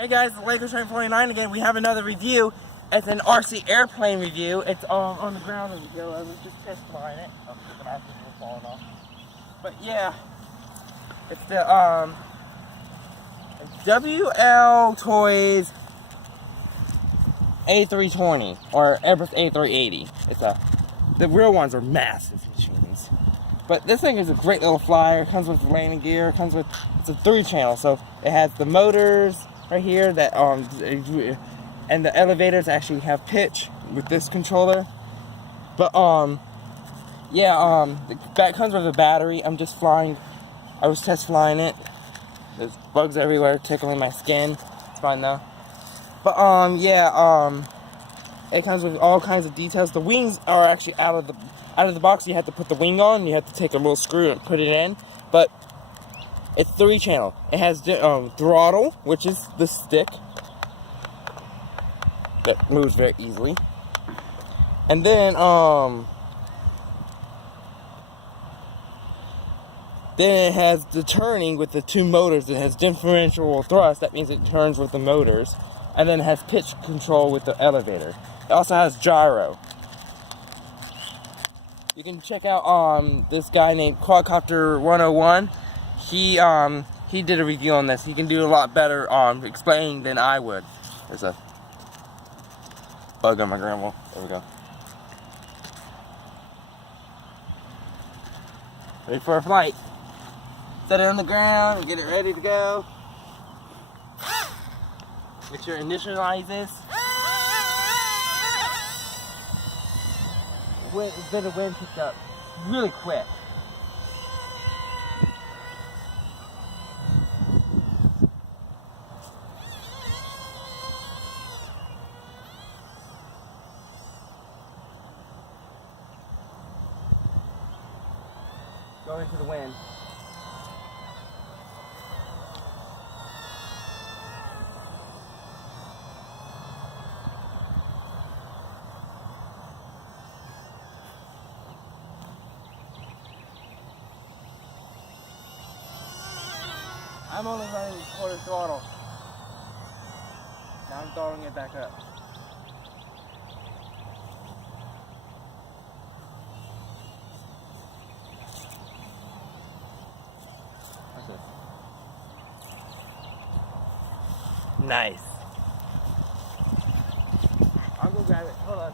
Hey guys, it's Lego Train 49 again. We have another review. It's an RC airplane review. It's on the ground as we go. I was just test flying it. Oh, the mask is falling off. But yeah, it's the WL Toys A320 or Airbus A380. The real ones are massive machines. But this thing is a great little flyer. It comes with landing gear. It's a 3-channel, so it has the motors right here that and the elevators actually have pitch with this controller. But the back comes with a battery. I was test flying it. There's bugs everywhere tickling my skin. It's fine though. But it comes with all kinds of details. The wings are actually out of the box. You have to put the wing on. You have to take a little screw and put it in. But it's 3-channel. It has throttle, which is the stick that moves very easily. And then it has the turning with the 2 motors. It has differential thrust. That means it turns with the motors. And then it has pitch control with the elevator. It also has gyro. You can check out this guy named Quadcopter 101. He did a review on this. He can do a lot better explaining than I would. There's a bug on my grandma. There we go. Ready for a flight. Set it on the ground and get it ready to go. Make sure it initializes. A bit of wind picked up really quick. Go into the wind. I'm only running quarter throttle. Now I'm throwing it back up. Okay. Nice. I'll go grab it. Hold on.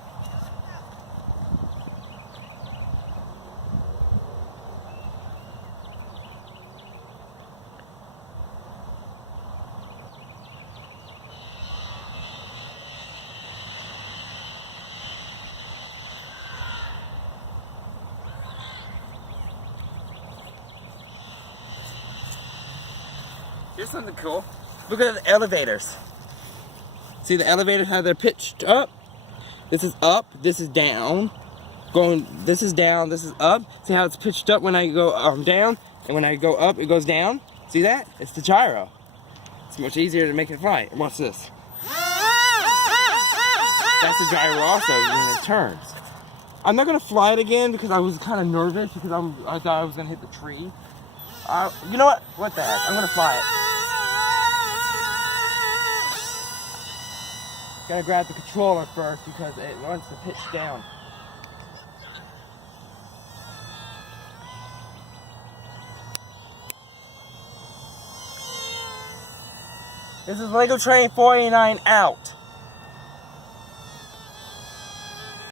Here's something cool. Look at the elevators. See the elevators, how they're pitched up? This is up, this is down. This is down, this is up. See how it's pitched up when I go down? And when I go up, it goes down? See that? It's the gyro. It's much easier to make it fly. Watch this. That's the gyro also when it turns. I'm not gonna fly it again because I was kind of nervous because I thought I was gonna hit the tree. You know what? What the heck? I'm gonna fly it. Gotta grab the controller first because it wants to pitch down. This is Lego Train 49 out.